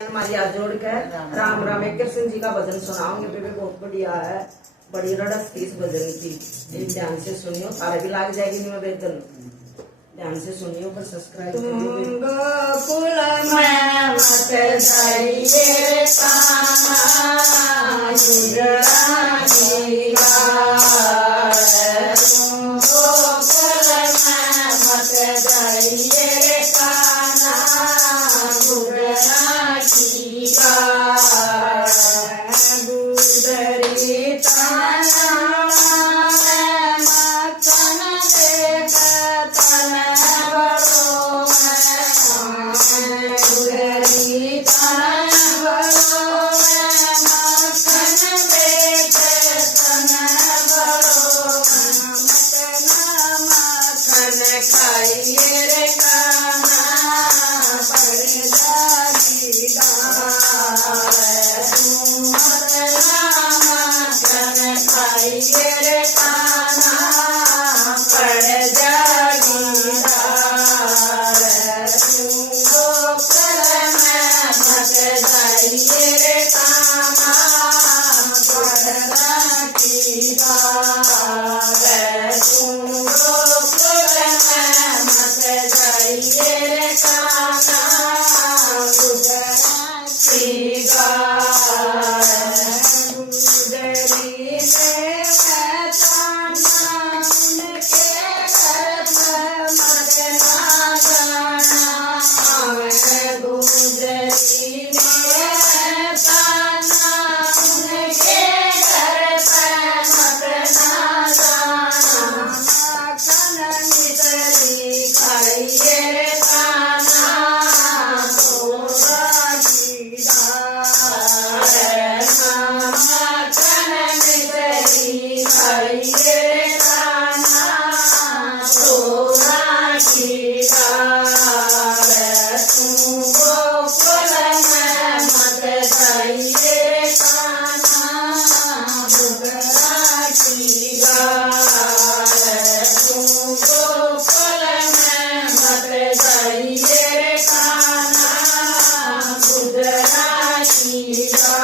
हमारी हाथ जोड़कर राम राम एक कृष्ण जी का भजन सुनाओगे बेबे, बहुत बढ़िया है। बड़ी रड़स थी इस भजन की, एक ध्यान से सुनियो, तारा भी लाग जाएगी निवेदन। ध्यान से सुनियो, पर सब्सक्राइब करिए। गोकुल में मत जाइए कान्हा, युगरानी गाय। गोकुल में मत जाइए कान्हा, युगरानी गाय। गुजरी ताना मक्खन देख तन बड़ो मैं, गुजरी ताना बड़ो मैं, मक्खन देख तन बड़ो मैं। मटना मक्खन खाइए रे कान्हा, पड़ जागी गाय। खाइए रे कान्हा, पड़ जागी गाय। गोकुल में मत जाइए रे कान्हा, पड़ जागी गाय। गोकुल में मत जाइए रे कान्हा, गुजराती गाय।